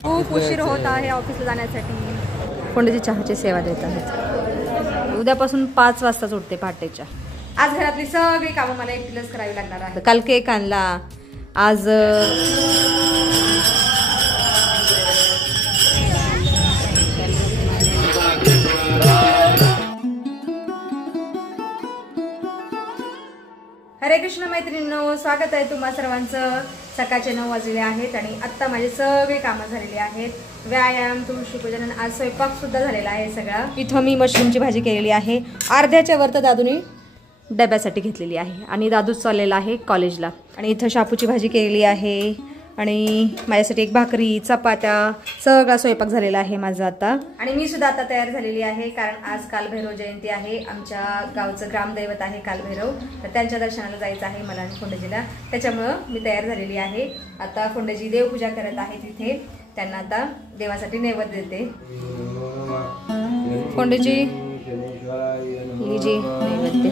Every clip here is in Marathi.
खूप उशीर होत आहे ऑफिसला जाण्यासाठी। कोंडजी चहाची सेवा देत आहेत। उद्यापासून 5 वाजताच उठते पहाटेच्या। आज घरातली सगळी कामं मला एकटीलाच करावी लागणार आहे। काल केक आणला, आज हरे कृष्ण मैत्रिणींनो, स्वागत आहे तुम्हा सर्वांचं। सकाळचे 9 वाजले आहेत आणि आत्ता माझे सगळे कामं झालेली आहेत। व्यायाम, तुळशीपूजन, आज स्वयंपाक सुद्धा झालेला आहे सगळा। इथं मी मशरूमची भाजी केलेली आहे, अर्ध्याच्या वर तर दादूनी डब्यासाठी घेतलेली आहे आणि दादूच चाललेला आहे कॉलेजला। आणि इथं शापूची भाजी केलेली आहे आणि माझ्यासाठी एक भाकरी, चपात्या, सगळा स्वयंपाक झालेला आहे माझा आता। आणि मी सुद्धा आता तयार झालेली आहे, कारण आज कालभैरव जयंती आहे। आमच्या गावचं ग्रामदैवत आहे कालभैरव, तर त्यांच्या दर्शनाला जायचं आहे मला आणि फोंडजीला, त्याच्यामुळं मी तयार झालेली आहे। आता फोंडजी देवपूजा करत आहेत तिथे, त्यांना आता देवासाठी नैवेद्य देते। फोंडजी लीजिए नैवेद्य।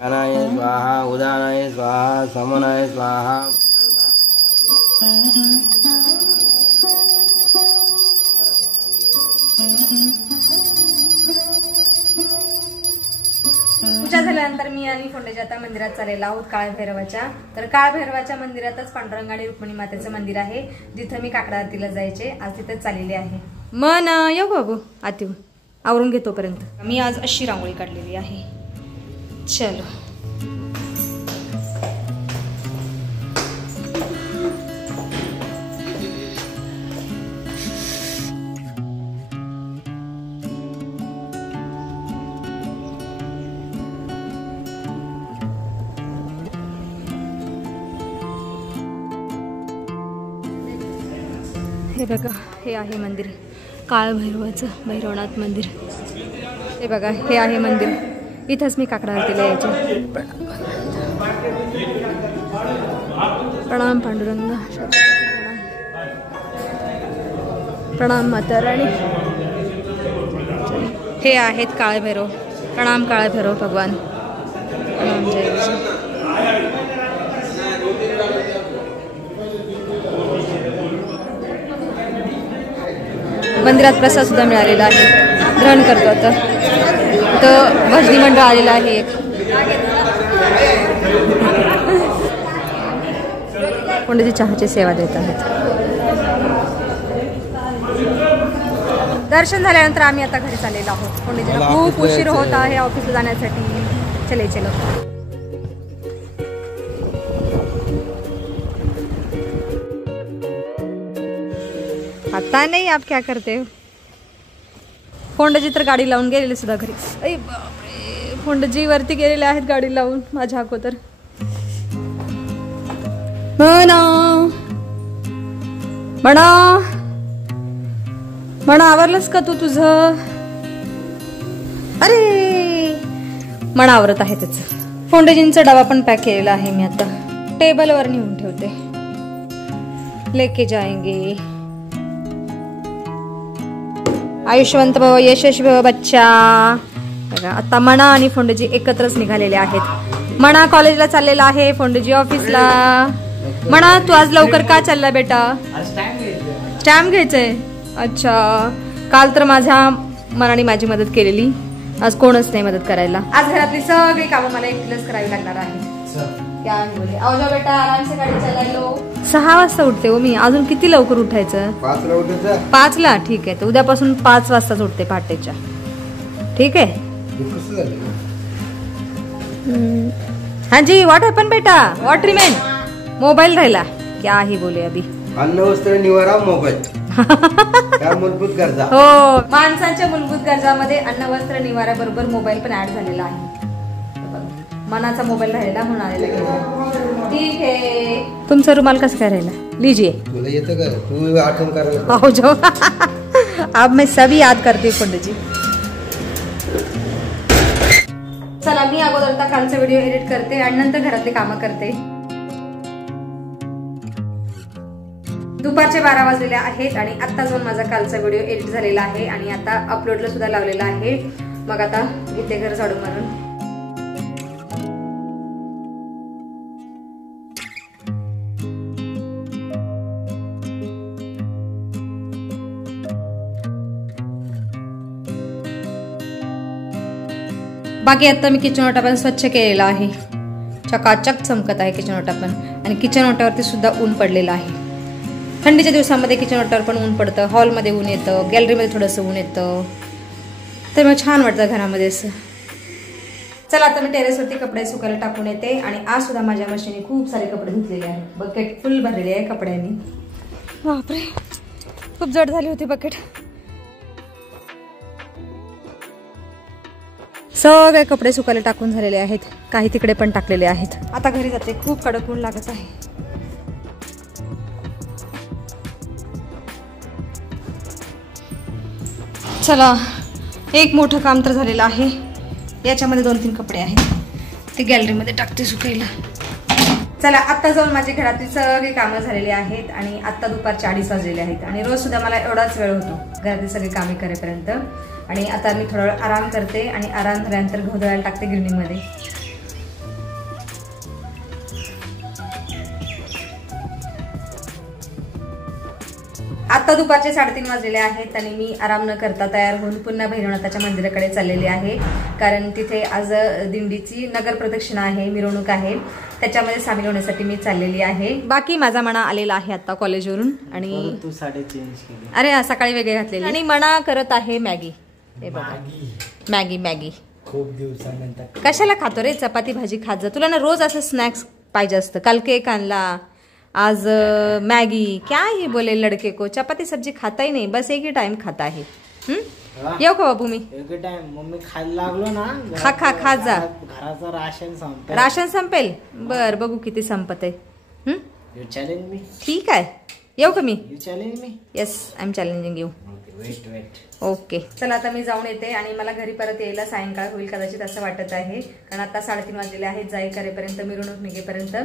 अनाय स्वाहा, उदानाय स्वाहा, समनाय स्वाहा। पूजा झाल्यानंतर मी आणि फोंडजी आता मंदिरात चाललेलो आहोत काळभैरवाच्या। तर काळभैरवाच्या मंदिरातच पांडुरंग आणि रुक्मिणी मातेचं मंदिर आहे, जिथं मी काकडा आरतीला जायचे, आज तिथेच चाललेले आहे। मन येऊ बाबू आती आवरून घेतो पर्यंत मी आज अशी रांगोळी काढलेली आहे। चलो हे बघा, हे आहे मंदिर काळभैरवाचं, भैरवनाथ मंदिर। हे बघा, हे आहे मंदिर, इथंच मी काकडा आरतीला यायचे। प्रणाम पांडुरंग, प्रणाम माता राणी। हे आहेत काळभैरव, प्रणाम काळभैरव भगवान, प्रणाम जय विजय। मंदिरात प्रसाद सुद्धा मिळालेला आहे, ग्रहण करतो आता। तर भजनी मंडळ आलेलं आहे एक। फोंडजी चहाची सेवा देत आहेत। दर्शन झाल्यानंतर आम्ही आता घरी चाललेलो आहोत। फोंडजीला खूप उशीर होत आहे ऑफिसला जाण्यासाठी। चले चलो। आता नाही, आप क्या करते हो? फोंडजी तर गाडी लावून गेलेले सुद्धा घरी। अरे बापरे, फोंडजी वरती गेलेले आहेत गाडी लावून माझ्या अगोदर। म्हणा म्हणा म्हणा, आवरलंस का तू तुझं? अरे म्हणा आवरत आहे त्याच। फोंडजींचा डबा पण पॅक केलेला आहे मी, आता टेबलवर नेऊन ठेवते, लेके जाएंगे। आयुष्यवंत भव, यशस्वी भव बच्चा। आता मणा आणि फोंडजी एकत्रच निघालेले आहेत। मणा कॉलेजला चाललेला आहे, फोंडजी ऑफिसला। मणा तू आज लवकर का चालला बेटा? स्टॅम्प घ्यायचंय? अच्छा, काल तर माझ्या मनाने माझी मदत केलेली, आज कोणच नाही मदत करायला। आज घरातली सगळी कामं मला एकटीलाच करावी लागणार आहे। क्या बोले, आओ जाओ बेटा, आराम से गाडी चलायलो। 6 वाजता उठते हो मी, अजून किती लवकर उठायचं? 5 ला उठायचं। 5 ला? ठीक आहे, तर उद्यापासून 5 वाजताच उठते पहाटेच्या, ठीक आहे? हाँ जी, व्हाट हैपन बेटा? What remain? मोबाईल राहिला, क्या ही बोले अभी। अन्न, वस्त्र, निवारा, मोबाईल या मूलभूत गरजा। हो, माणसांच्या मूलभूत गरजामध्ये अन्न, वस्त्र, निवारा बरोबर मोबाईल पण ऍड झालेला आहे। मनाचा मोबाईल राहिला म्हणून आलेला। ठीक आहे, तुमचा रुमाल कसं काय राहिला? लीजिए। तुला येतं का? तू आठवण करायला हो जो अब मैं सभी याद करती हूँ फोंडजी। चला, मी अगोदर आता कालचा व्हिडिओ एडिट करते आणि नंतर घरातली कामं करते। दुपारचे 12 वाजलेले आहेत आणि आता जाऊन माझा कालचा व्हिडिओ एडिट झालेला आहे आणि आता अपलोडला सुद्धा लावलेला आहे। मग आता इथे घर झाडून मारून बाकी आता मी किचन ओटा पण स्वच्छ केलेला आहे. चकाचक चमकत आहे किचन ओटा पण. आणि किचन ओट्यावरती सुद्धा ऊन पडलेलं आहे. थंडीच्या दिवसामध्ये किचन ओट्यावर पण ऊन पडतं, हॉलमध्ये ऊन येतं, गॅलरीमध्ये थोडंसं ऊन येतं, तर मग छान वाटतं घरामध्ये असं. चला आता मी टेरेसवरती कपडे सुकायला टाकून येते. आणि आज सुद्धा माझ्या मशीने खूप सारे कपडे धुतलेले आहेत. बकेट फुल भरलेली आहे कपड्यांनी. बापरे, खूप जड झाली होती बकेट. सगळे कपडे सुकायला टाकून झालेले आहेत, काही तिकडे पण टाकलेले आहेत. आता घरी जाते, खूप कडक ऊन लागत आहे. चला, एक मोठं काम तर झालेलं आहे. याच्यामध्ये 2-3 कपडे आहेत, ते गॅलरीमध्ये टाकते सुकायला. चला, आता जाऊन माझे घरातील सगळे कामं झालेली आहेत. आणि आता दुपारचे 2:30 वाजलेले आहेत. आणि रोज सुद्धा मला एवढाच वेळ होतो घरातील सगळी कामे करेपर्यंत. आणि आता मी थोडा वेळ आराम करते. आणि आराम झाल्यानंतर गहू दळायला टाकते गिरणीमध्ये. आता दुपारचे 3:30 वाजलेले आहेत. आणि मी आराम न करता तयार होऊन पुन्हा भैरवनाथाच्या मंदिराकडे चाललेली आहे. कारण तिथे आज दिंडीची नगर प्रदक्षिणा आहे, मिरवणूक आहे, त्याच्यामध्ये सामील होण्यासाठी मी चाललेली आहे. बाकी माझा मणा आलेला आहे आता कॉलेजवरून. आणि तू साडी चेंज केली. अरे सकाळी वेगळे घातलेली. आणि मणा करत आहे मॅगी. हे बघा, मॅगी खूप दिवसानंतर. कशाला खातो रे, चपाती भाजी खात जा. तुला ना रोज असं स्नॅक्स पाहिजे असतं. काल केक आणला, आज मैगी. क्या ही बोले लड़के को, चपाती सब्जी खाता ही नहीं, बस एक ही टाइम खाता है. येऊ का बाबू मी? एक टाइम मम्मी खायला लागलो ना, खा जा. घराचं राशन संपेल. राशन संपेल? बर, बघू किती संपत आहे. You challenge me. ठीक आहे, येऊ का मी? You challenge me. Yes, I am challenging you. Wait. Okay, चला आता मी जाऊन येते. आणि मला घरी परत यायला सायंकाळ होईल कदाचित असं वाटत आहे. कारण आता 3:30 वाजलेले आहेत. जाई करेपर्यंत, मिरवणूक निघेपर्यंत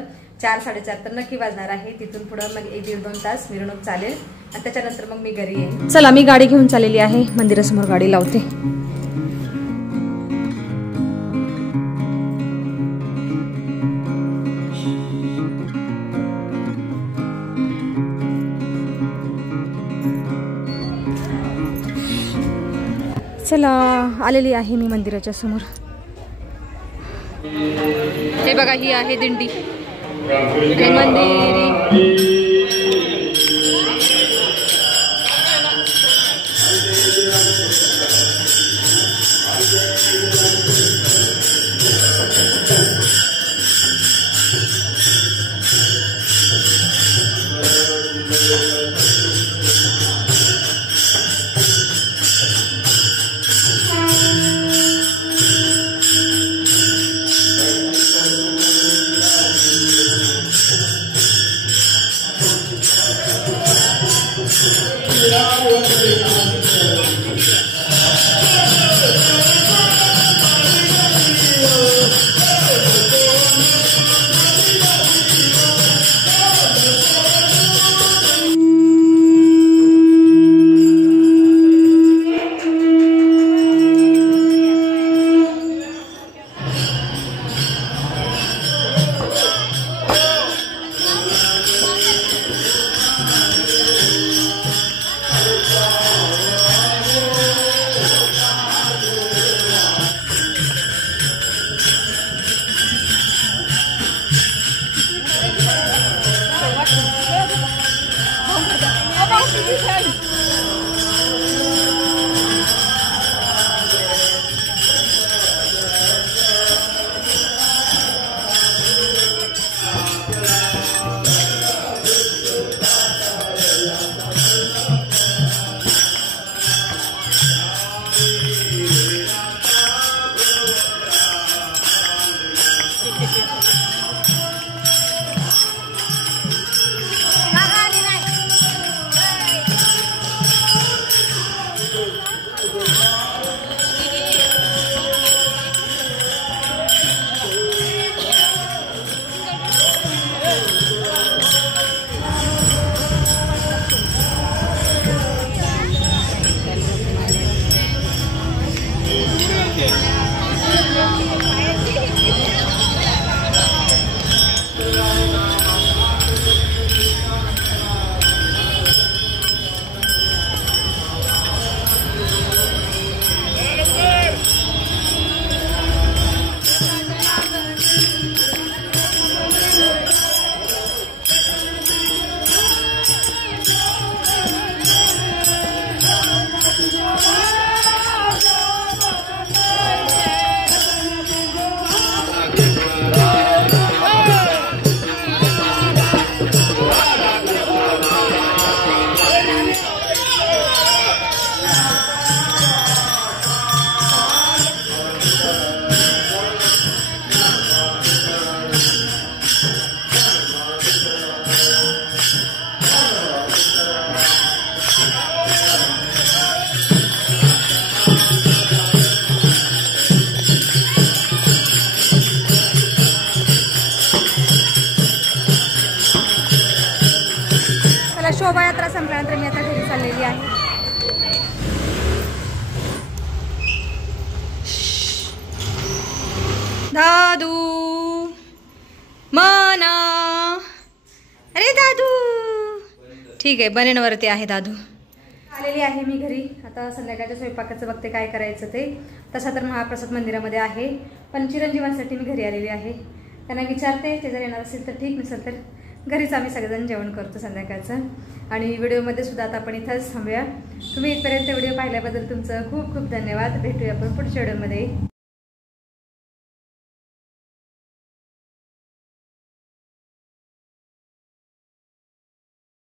4-4:30 तर नक्की वाजणार आहे. तिथून पुढं मग 1-1.5-2 तास मिरवणूक चालेल. आणि त्याच्यानंतर मग मी घरी येईन. चला, मी गाडी घेऊन चाललेली आहे. मंदिरासमोर गाडी लावते. चला, आलेली आहे मी मंदिराच्या समोर. हे बघा, ही आहे दिंडी. हे मंदिर. आहे. दादू मना, अरे दादू ठीक आहे, बनेनवरती आहे दादू. आलेली आहे मी घरी. आता संध्याकाळच्या स्वयंपाकाचं बघते काय करायचं ते. तसा तर महाप्रसाद मंदिरामध्ये आहे, पण चिरंजीवांसाठी मी घरी आलेली आहे. त्यांना विचारते, ते जर येणार असेल तर ठीक, नसेल तर घरीच आम्ही सगळेजण जेवण करतो संध्याकाळचं. आणि व्हिडिओमध्ये सुद्धा आता आपण इथंच थांबूया. तुम्ही इथपर्यंत व्हिडिओ पाहिल्याबद्दल तुमचं खूप खूप धन्यवाद. भेटूया आपण पुढच्या व्हिडिओमध्ये.